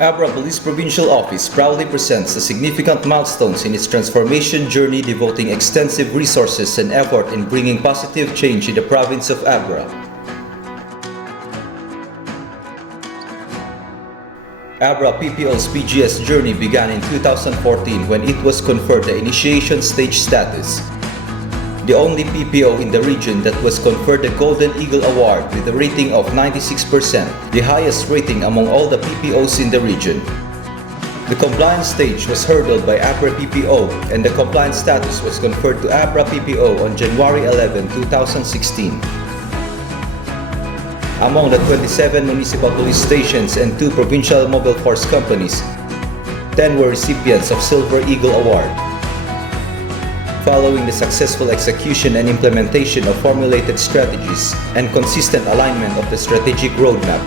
Abra Police Provincial Office proudly presents the significant milestones in its transformation journey, devoting extensive resources and effort in bringing positive change in the Province of Abra. Abra PPO's PGS journey began in 2014 when it was conferred the initiation stage status. The only PPO in the region that was conferred the Golden Eagle Award with a rating of 96%, the highest rating among all the PPOs in the region. The compliance stage was hurdled by Abra PPO and the compliance status was conferred to Abra PPO on January 11, 2016. Among the 27 municipal police stations and 2 provincial mobile force companies, 10 were recipients of Silver Eagle Award. Following the successful execution and implementation of formulated strategies and consistent alignment of the strategic roadmap,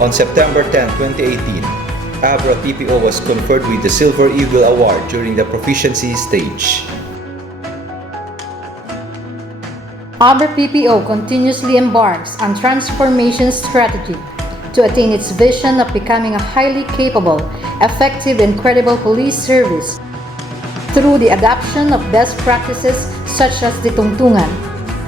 on September 10, 2018, Abra PPO was conferred with the Silver Eagle Award during the proficiency stage. Abra PPO continuously embarks on transformation strategy to attain its vision of becoming a highly capable, effective, and credible police service through the adoption of best practices such as ditungtungan,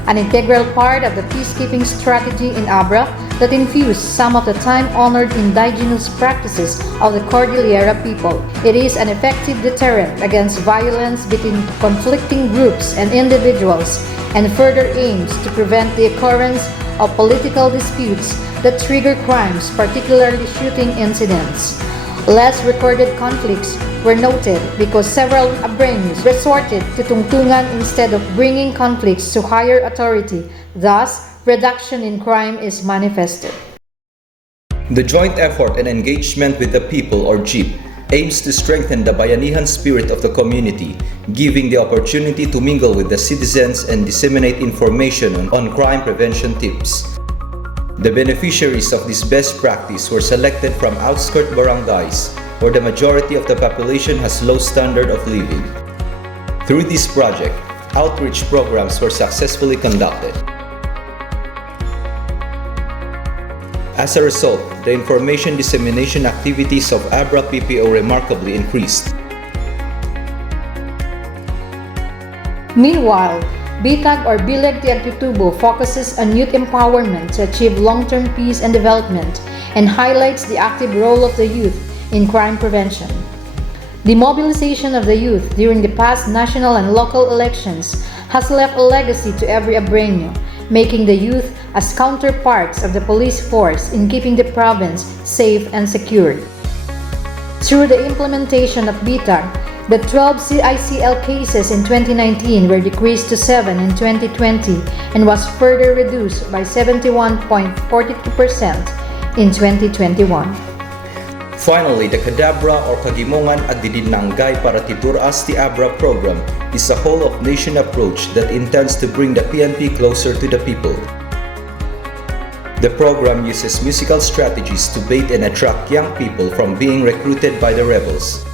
an integral part of the peacekeeping strategy in Abra that infused some of the time-honored indigenous practices of the Cordillera people. It is an effective deterrent against violence between conflicting groups and individuals and further aims to prevent the occurrence of political disputes that trigger crimes, particularly shooting incidents. Less recorded conflicts were noted because several Abreños resorted to tungtungan instead of bringing conflicts to higher authority. Thus, reduction in crime is manifested. The joint effort and engagement with the people or JEEP aims to strengthen the bayanihan spirit of the community, giving the opportunity to mingle with the citizens and disseminate information on crime prevention tips. The beneficiaries of this best practice were selected from outskirt barangays, where the majority of the population has low standard of living. Through this project, outreach programs were successfully conducted. As a result, the information dissemination activities of Abra PPO remarkably increased. Meanwhile, BITAG or Bileg Tiagtutubo focuses on youth empowerment to achieve long-term peace and development and highlights the active role of the youth in crime prevention. The mobilization of the youth during the past national and local elections has left a legacy to every Abreño, making the youth as counterparts of the police force in keeping the province safe and secure. Through the implementation of BITAG, the 12 CICL cases in 2019 were decreased to 7 in 2020 and was further reduced by 71.42% in 2021. Finally, the Kadabra or Kagimongan Agdidinanggay para Tituras ti Abra program is a whole-of-nation approach that intends to bring the PNP closer to the people. The program uses musical strategies to bait and attract young people from being recruited by the rebels.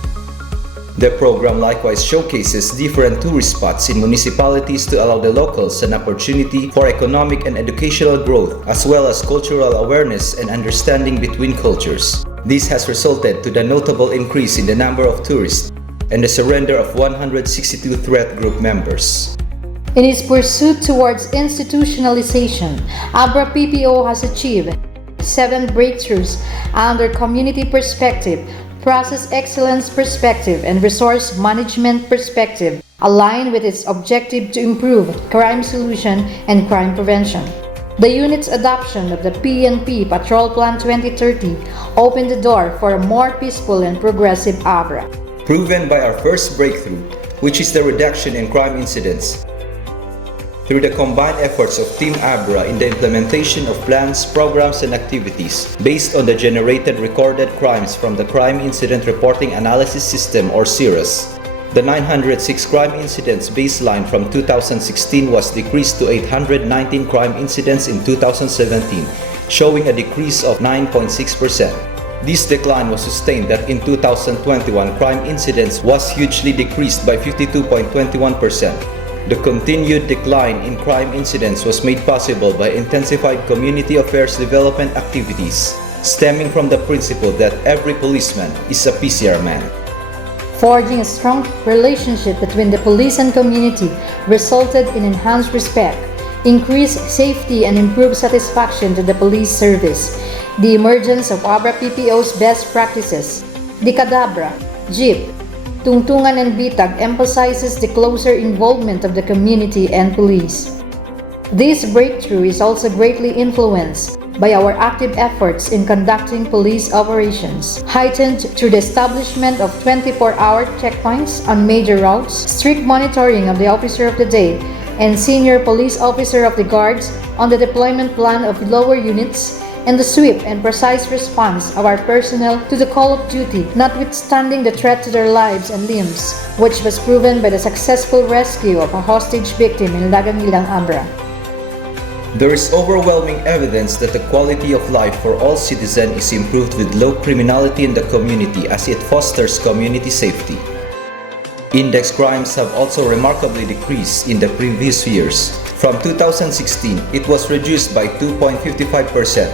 The program likewise showcases different tourist spots in municipalities to allow the locals an opportunity for economic and educational growth, as well as cultural awareness and understanding between cultures. This has resulted to the notable increase in the number of tourists and the surrender of 162 threat group members. In its pursuit towards institutionalization, Abra PPO has achieved 7 breakthroughs under community perspective, process excellence perspective, and resource management perspective, aligned with its objective to improve crime solution and crime prevention. The unit's adoption of the PNP Patrol Plan 2030 opened the door for a more peaceful and progressive Abra. Proven by our first breakthrough, which is the reduction in crime incidents. Through the combined efforts of Team Abra in the implementation of plans, programs, and activities based on the generated recorded crimes from the Crime Incident Reporting Analysis System or CIRAS, the 906 crime incidents baseline from 2016 was decreased to 819 crime incidents in 2017, showing a decrease of 9.6%. This decline was sustained that in 2021 crime incidents was hugely decreased by 52.21%. The continued decline in crime incidents was made possible by intensified community affairs development activities, stemming from the principle that every policeman is a PCR man. Forging a strong relationship between the police and community resulted in enhanced respect, increased safety, and improved satisfaction to the police service. The emergence of Abra PPO's best practices, the Kadabra, Jeep, Tungtungan and Bitag emphasizes the closer involvement of the community and police. This breakthrough is also greatly influenced by our active efforts in conducting police operations, heightened through the establishment of 24-hour checkpoints on major routes, strict monitoring of the officer of the day, and senior police officer of the guards on the deployment plan of lower units, and the swift and precise response of our personnel to the call of duty, notwithstanding the threat to their lives and limbs, which was proven by the successful rescue of a hostage victim in Lagangilang, Abra. There is overwhelming evidence that the quality of life for all citizens is improved with low criminality in the community as it fosters community safety. Index crimes have also remarkably decreased in the previous years. From 2016, it was reduced by 2.55%.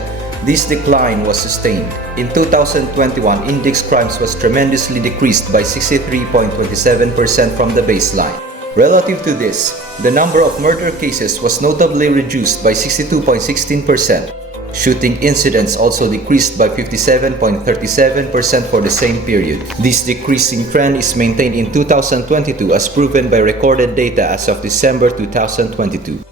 This decline was sustained. In 2021, index crimes was tremendously decreased by 63.27% from the baseline. Relative to this, the number of murder cases was notably reduced by 62.16%. Shooting incidents also decreased by 57.37% for the same period. This decreasing trend is maintained in 2022 as proven by recorded data as of December 2022.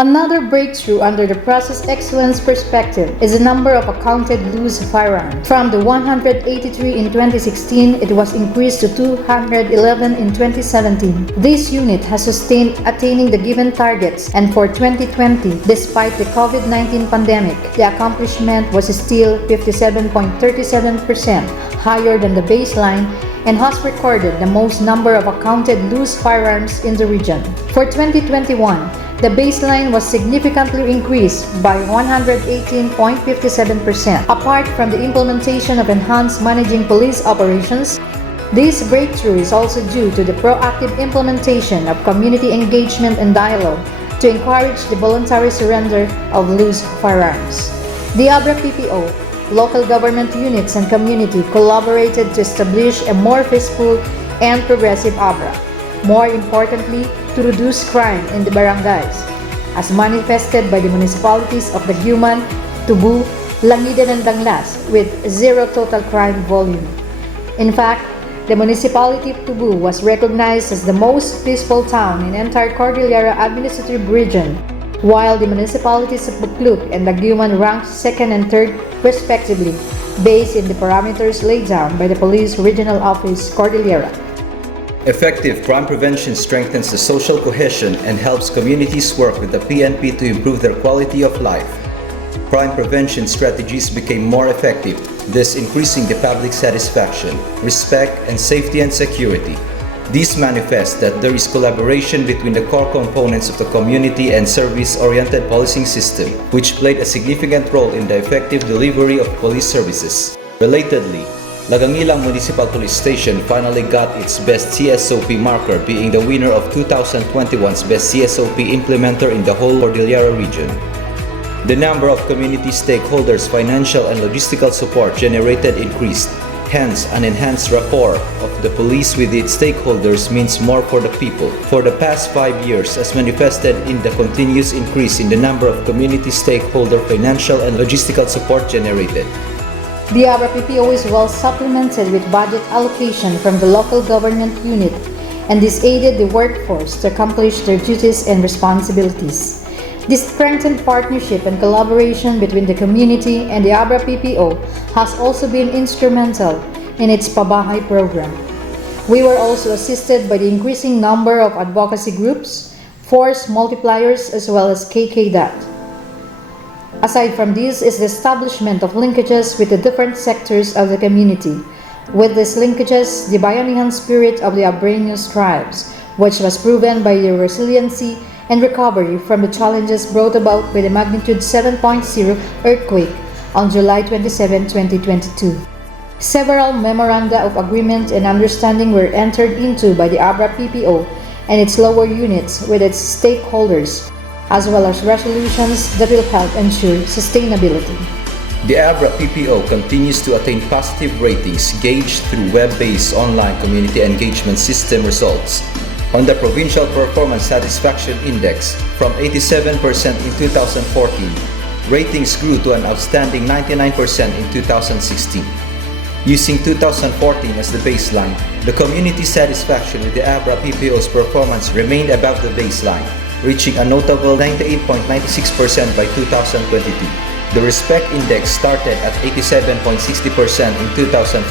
Another breakthrough under the process excellence perspective is the number of accounted loose firearms. From the 183 in 2016, it was increased to 211 in 2017. This unit has sustained attaining the given targets, and for 2020, despite the COVID-19 pandemic, the accomplishment was still 57.37% higher than the baseline and has recorded the most number of accounted loose firearms in the region. For 2021, the baseline was significantly increased by 118.57%. Apart from the implementation of enhanced managing police operations, this breakthrough is also due to the proactive implementation of community engagement and dialogue to encourage the voluntary surrender of loose firearms. The Abra PPO, local government units and community collaborated to establish a more peaceful and progressive Abra. More importantly, to reduce crime in the barangays, as manifested by the municipalities of Daguman, Tubu, Langidan, and Danglas, with zero total crime volume. In fact, the municipality of Tubu was recognized as the most peaceful town in the entire Cordillera Administrative Region, while the municipalities of Bukluk and Daguman ranked second and third respectively, based in the parameters laid down by the Police Regional Office, Cordillera. Effective crime prevention strengthens the social cohesion and helps communities work with the PNP to improve their quality of life. Crime prevention strategies became more effective, thus increasing the public satisfaction, respect, and safety and security. These manifest that there is collaboration between the core components of the community and service-oriented policing system, which played a significant role in the effective delivery of police services. Relatedly, Lagangilang Municipal Police Station finally got its Best CSOP marker, being the winner of 2021's Best CSOP Implementer in the whole Cordillera region. The number of community stakeholders' financial and logistical support generated increased. Hence, an enhanced rapport of the police with its stakeholders means more for the people. For the past 5 years, as manifested in the continuous increase in the number of community stakeholder financial and logistical support generated. The Abra PPO is well supplemented with budget allocation from the local government unit, and this aided the workforce to accomplish their duties and responsibilities. This strengthened partnership and collaboration between the community and the Abra PPO has also been instrumental in its Pabahay program. We were also assisted by the increasing number of advocacy groups, force multipliers, as well as KKDAT. Aside from this is the establishment of linkages with the different sectors of the community. With these linkages, the Bayanihan spirit of the Abreños tribes, which was proven by their resiliency and recovery from the challenges brought about by the magnitude 7.0 earthquake on July 27, 2022. Several memoranda of agreement and understanding were entered into by the Abra PPO and its lower units with its stakeholders, as well as resolutions that will help ensure sustainability. The Abra PPO continues to attain positive ratings gauged through web-based online community engagement system results. On the Provincial Performance Satisfaction Index, from 87% in 2014, ratings grew to an outstanding 99% in 2016. Using 2014 as the baseline, the community satisfaction with the Abra PPO's performance remained above the baseline, reaching a notable 98.96% by 2022. The Respect Index started at 87.60% in 2014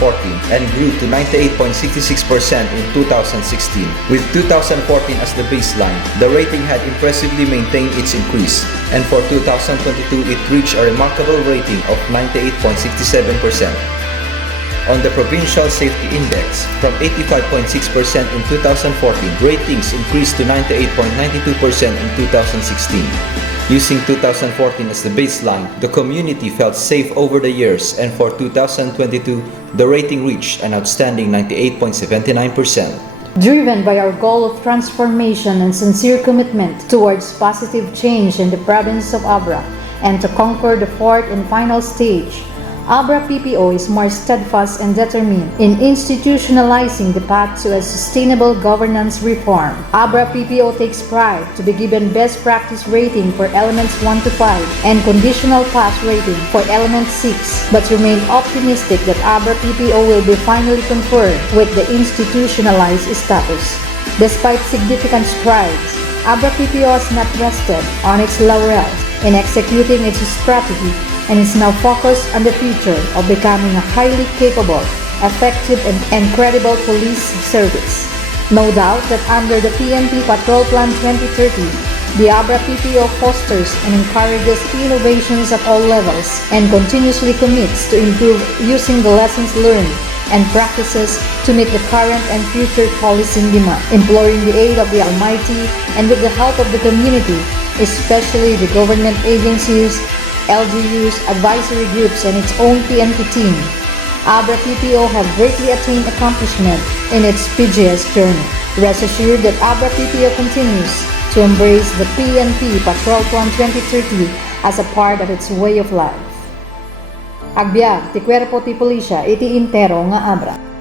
and grew to 98.66% in 2016. With 2014 as the baseline, the rating had impressively maintained its increase, and for 2022 it reached a remarkable rating of 98.67%. On the Provincial Safety Index, from 85.6% in 2014, ratings increased to 98.92% in 2016. Using 2014 as the baseline, the community felt safe over the years, and for 2022, the rating reached an outstanding 98.79%. Driven by our goal of transformation and sincere commitment towards positive change in the Province of Abra and to conquer the fourth and final stage, Abra PPO is more steadfast and determined in institutionalizing the path to a sustainable governance reform. Abra PPO takes pride to be given best practice rating for elements 1 to 5 and conditional pass rating for element 6, but remain optimistic that Abra PPO will be finally conferred with the institutionalized status. Despite significant strides, Abra PPO has not rested on its laurels in executing its strategy and is now focused on the future of becoming a highly capable, effective, and credible police service. No doubt that under the PNP Patrol Plan 2030, the Abra PPO fosters and encourages innovations at all levels and continuously commits to improve using the lessons learned and practices to meet the current and future policing demand, imploring the aid of the Almighty and with the help of the community, especially the government agencies, LGUs, advisory groups, and its own PNP team. Abra PPO have greatly attained accomplishment in its PGS journey. Rest assured that Abra PPO continues to embrace the PNP Patrol Plan 2030 as a part of its way of life. Agbyag ti Cuerpo ti Pulisya iti intero nga Abra.